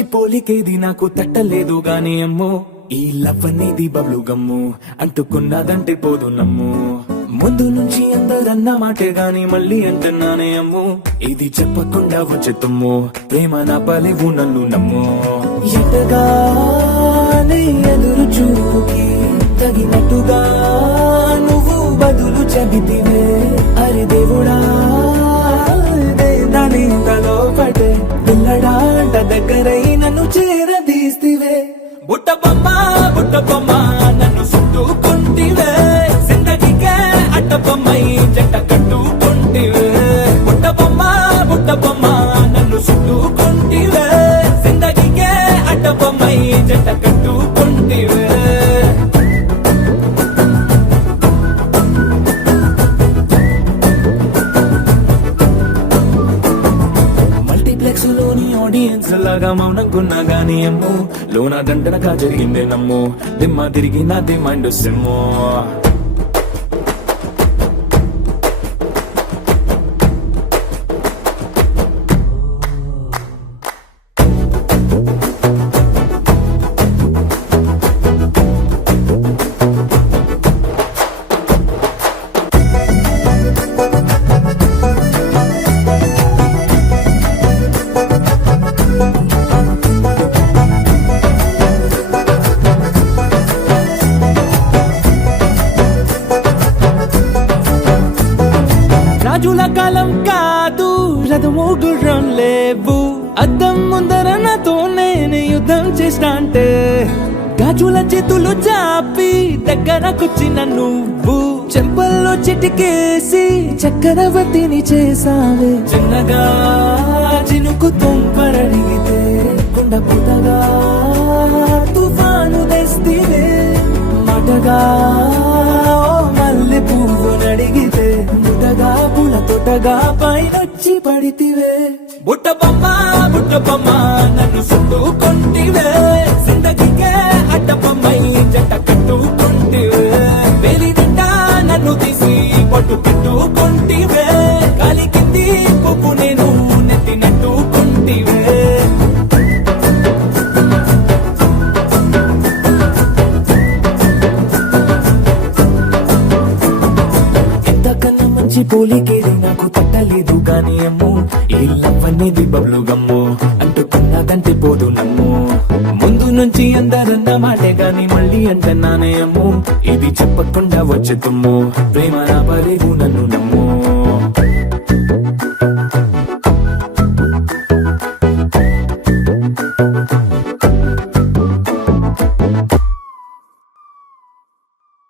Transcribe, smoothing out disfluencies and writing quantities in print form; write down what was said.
మంచి పోలికేది నాకు తట్టలేదు గాని అమ్మో ఈ లవ్ అనేది బబ్లు గమ్ము అంటుకున్నదంటే పోదు నమ్ము ముందు నుంచి అందరన్న మాటే గాని మళ్ళీ అంటున్నానే అమ్ము ఇది చెప్పకుండా వచ్చే తుమ్ము ప్రేమ నా పలేవు నన్ను నమ్ము ఎటగానే ఎదురు చూకి తగినట్టుగా నువ్వు బదులు చెబితివే అరే దేవుడా దాని తలో పటే పిల్లడాంట దగ్గరై నన్ను చేరదీస్తివే బుట్ట బొమ్మ నన్ను చుట్టుకుంటివే జిందగీకే అడ్డబొమ్మై జంట కట్టుకుంటివే బుట్ట బొమ్మ నన్ను చుట్టుకుంటివే జిందగీకే అడ్డబొమ్మై జంట కట్టుకుంటివే మల్టీప్లెక్స్ లోని ఆడియన్స్ లాగా మౌనంకున్నా గానీ అమ్ము లోన దండనగా జరిగిందే నమ్ము దిమ్మ తిరిగి నాది మైండ్ సిమ్ము రాజుల కాలం కాదు రథము గుర్రం లేవు అద్దం ముందర నాతో నేను యుద్ధం చేస్తా అంటే గాజుల చేతులు చాపి దగ్గరకొచ్చిన నువ్వు చెంపల్లో చిటికేసి చక్రవర్తిని చేసావే చిన్నగా చినుకు తుంపరడిగితే కుండ పుటగా తుఫాను తెస్తివే మాటగా మల్లె పువ్వు నడిగితే ముటగా పుల తొటగా పైనొచ్చి పడితివే బుట్ట బొమ్మ నన్ను చుట్టుకుంటివే జిందగీకే అడ్డబొమ్మై జంట కట్టుకుంటివే వేలి నిండా నన్ను తీసి పట్టు పెట్టుకుంటివే కాలి కింది పువ్వు నేను నెత్తినట్టుకుంటివే మంచి పోలికేది నాకు తట్టలేదు గాని అమ్ము ఈ లవ్ అనేది బబ్లు గమ్ము అంటుకున్నదంటే పోదు నమ్ము ముందు నుంచి అందరన్న మాటే గాని మళ్ళీ అంటున్నానే అమ్ము ఇది చెప్పకుండా వచ్చే తుమ్ము ప్రేమ నా పలేవు నన్ను నమ్ము